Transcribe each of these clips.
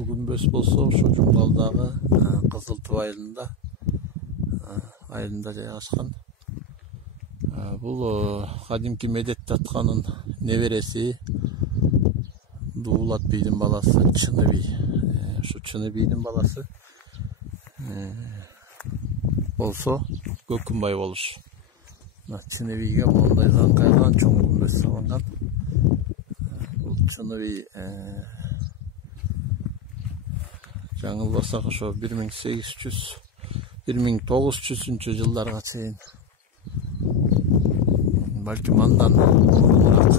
Бул күнбөс болсо ушу Жумгалдагы Кызылтуу айылында жайгашкан. Бул кадимки Медет Татканын небереси Дуулат бийдин баласы Чыны бий. Ушу Чыны бийдин баласы болсо Көкүнбай болуш. Чыны бийге мондай кайган чоң күнбөс салынган. Бул Чыны бий жаңылбасак ошо 1900 жылдарга чейин балким андан мурунураак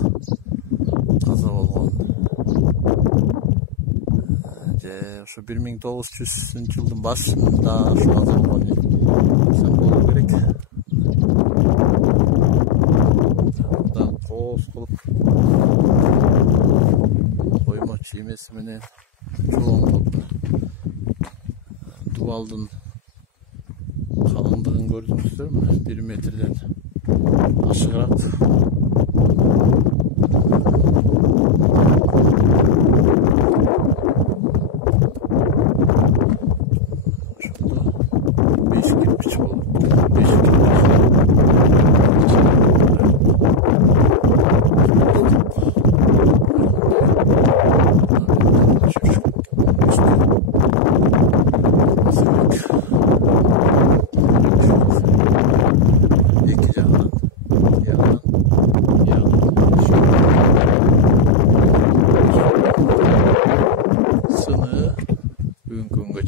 каза болгон. Же ошо 1900 жылдын башында ошо каза болгон десем болуу керек. Да кооз кылып коймо чиймеси менен чоңоп дубалдын калыңдыгын көрдүңүздөрбү? 1 метрден ашыгыраак. Ошондо 5 кирпич болот. 5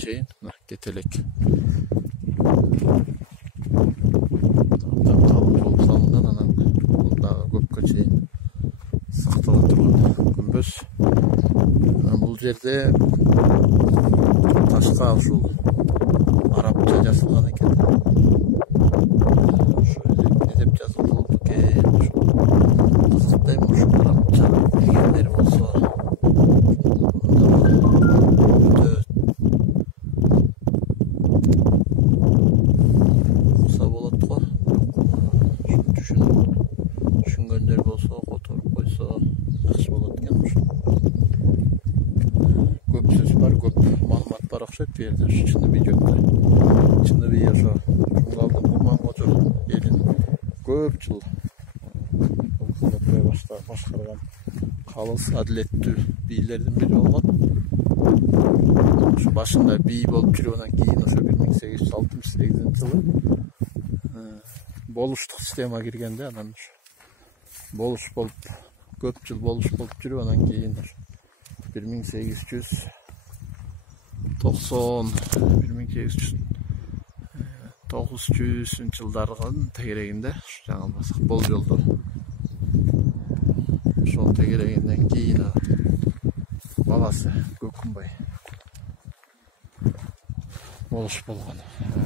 чейин кетелек. Калың болуп салынган, анан мындагы көпкө чейин сактала турган күнбөс. Бул жерде ташка ушул арабча жазылган экен. Ошо эмне деп жазылган экен? Кызыктайм ошо арабча билгендер болсо. Түшүнгөндөр болсо которуп койсо жакшы болот экен. Ошо көп сөз бар, көп маалымат бар окшойт бу жерде. Чыны бий жөнүндө. Чыны бий ошо Жумгалдын Курмангожо элин көп жыл башкарган калыс, адилеттүү бийлердин бири болгон. Ошо башында бий болуп жүрүп, анан кийин ошо 1868 жылы болуштук система киргенде, анан болуш болуп көп жыл болуш болуп жүрүп, анан кийин 1990 жылдардын тегерегинде жаңылбасак болжолдо ошол тегерегинден кийин баласы Көкүнбай болуш болгон.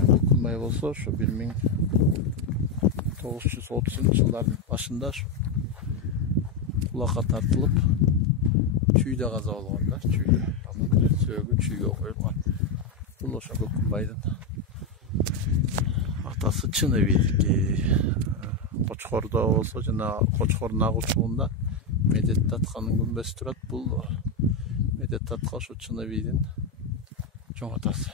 Көкүнбай болсо ошо 1930 жылдардын башында кулакка тартылып чүйдө каза болгон да. Чүйдө анын сөөгү чүйгө коюлган. Бул ошо Көкүнбайдын атасы Чыны бийдики. Кочкордо болсо жана Кочкордун ак учугунда Медет Татканын күнбөсү турат. Бул Медет Татка ошо Чыны бийдин чоң атасы.